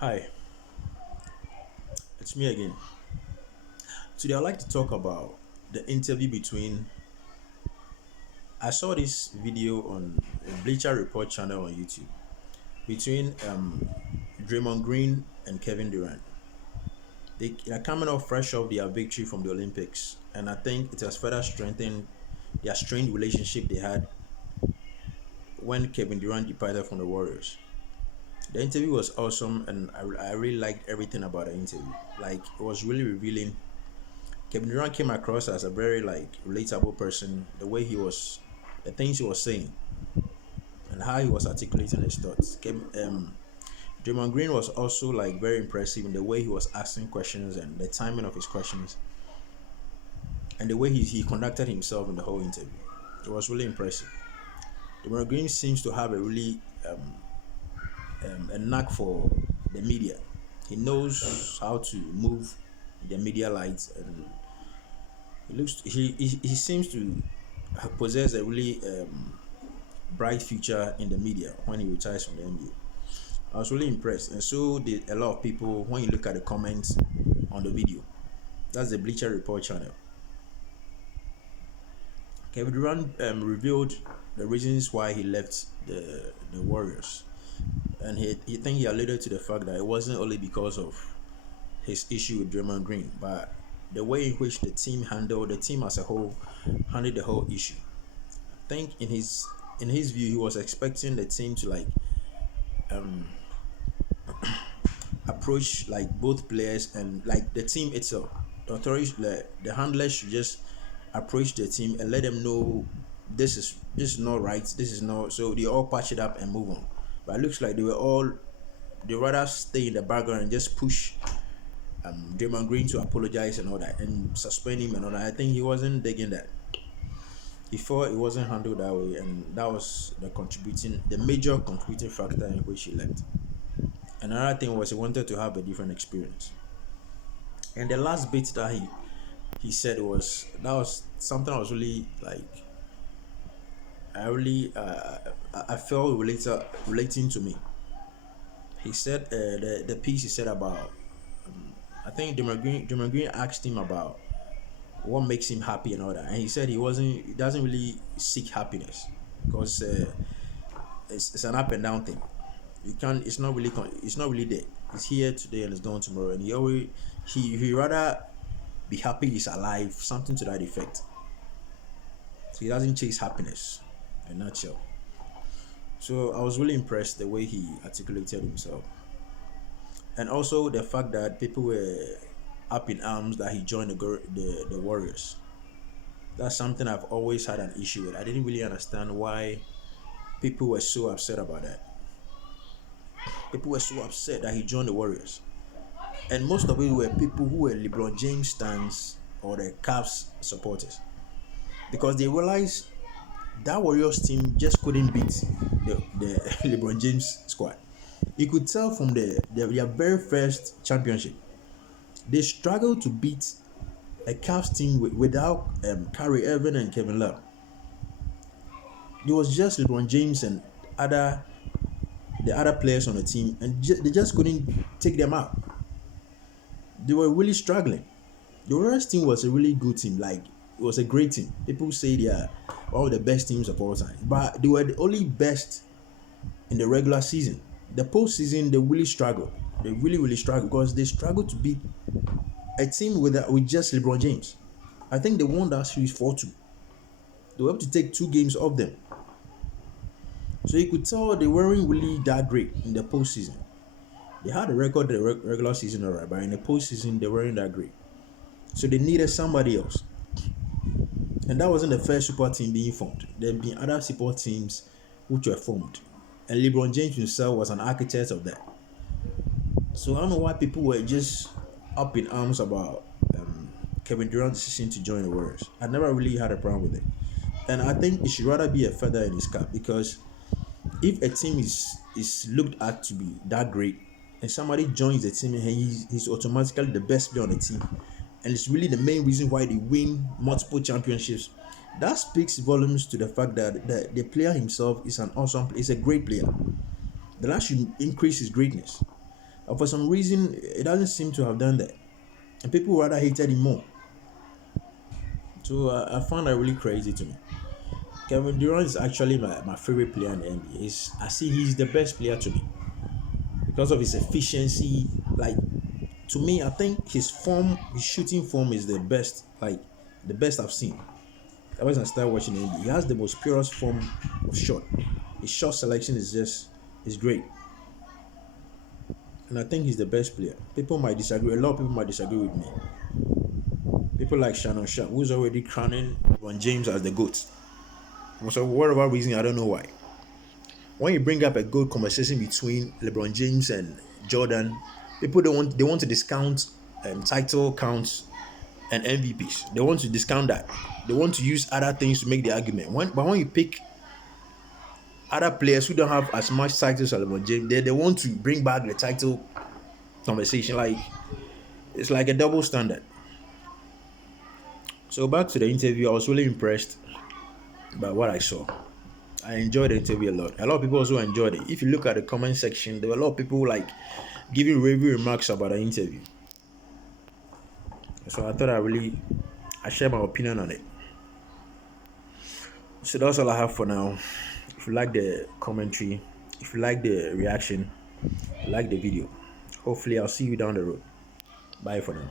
Hi, it's me again. Today I'd like to talk about the interview between. I saw this video on a Bleacher Report channel on YouTube between Draymond Green and Kevin Durant. They are coming off fresh off their victory from the Olympics, and I think it has further strengthened their strained relationship they had when Kevin Durant departed from the Warriors. The interview was awesome, and I really liked everything about the interview. Like, it was really revealing. Kevin Durant came across as a very relatable person. The way he was, the things he was saying, and how he was articulating his thoughts. Draymond Green was also very impressive in the way he was asking questions and the timing of his questions, and the way he conducted himself in the whole interview. It was really impressive. Draymond Green seems to have a really a knack for the media. He knows how to move the media lights, and he seems to possess a really bright future in the media when he retires from the NBA. I was really impressed, and so did a lot of people when you look at the comments on the video. That's the Bleacher Report channel. Kevin Durant revealed the reasons why he left the Warriors, and he think he alluded to the fact that it wasn't only because of his issue with Draymond Green, but the way in which the team as a whole handled the whole issue. I think in his view, he was expecting the team to um approach both players and the team itself. The authorities, the handlers should just approach the team and let them know this is not right. This is not, so they all patch it up and move on. But it looks like they rather stay in the background and just push Draymond Green to apologize and all that and suspend him and all that. I think he wasn't digging that. He thought it wasn't handled that way, and that was the major contributing factor in which he left. Another thing was he wanted to have a different experience. And the last bit that he said was something I was really I felt relating to me. He said the piece he said about I think Demar Green asked him about what makes him happy and all that, and he said he doesn't really seek happiness because it's an up and down thing. You can't it's not really there. It's here today and it's gone tomorrow, and he rather be happy he's alive, something to that effect. So he doesn't chase happiness, in a nutshell. So I was really impressed the way he articulated himself, and also the fact that people were up in arms that he joined the Warriors. That's something I've always had an issue with. I didn't really understand why people were so upset about that. People were so upset that he joined the Warriors, and most of it were people who were LeBron James fans or the Cavs supporters, because they realized that Warriors team just couldn't beat the LeBron James squad. You could tell from their very first championship, they struggled to beat a Cavs team without Kyrie Irving and Kevin Love. It was just LeBron James and the other players on the team, and they just couldn't take them out. They were really struggling. The Warriors team was a really good team. It was a great team. People say they are one of the best teams of all time, but they were the only best in the regular season. The postseason, they really struggled. They really struggled because they struggled to beat a team with just LeBron James. I think they won that series 4-2. They were able to take 2 games off them. So you could tell they weren't really that great in the postseason. They had a record in the regular season, alright, but in the postseason they weren't that great. So they needed somebody else. And that wasn't the first super team being formed. There have been other support teams which were formed. And LeBron James himself was an architect of that. So I don't know why people were just up in arms about Kevin Durant's decision to join the Warriors. I never really had a problem with it. And I think it should rather be a feather in his cap, because if a team is looked at to be that great and somebody joins the team and he's automatically the best player on the team, and it's really the main reason why they win multiple championships, that speaks volumes to the fact that the player himself is a great player. The last should increase his greatness. For some reason, it doesn't seem to have done that, and people rather hated him more. So I found that really crazy to me. Kevin Durant is actually my favorite player in the NBA. I see he's the best player to me because of his efficiency. Like, to me, I think his shooting form is the best, like the best I've seen. Ever since I started watching the NBA, he has the most purest form of shot. His shot selection is great, and I think he's the best player. People might disagree. A lot of people might disagree with me. People like Shannon Sharp, who's already crowning LeBron James as the GOAT. For whatever reason, I don't know why. When you bring up a good conversation between LeBron James and Jordan, people they want to discount title counts and MVPs. They want to discount that. They want to use other things to make the argument. But when you pick other players who don't have as much titles as LeBron James, they want to bring back the title conversation. Like, it's like a double standard. So back to the interview, I was really impressed by what I saw. I enjoyed the interview a lot. A lot of people also enjoyed it. If you look at the comment section, there were a lot of people like giving review remarks about the interview. So I thought I share my opinion on it. So that's all I have for now. If you like the commentary, if you like the reaction, like the video. Hopefully I'll see you down the road. Bye for now.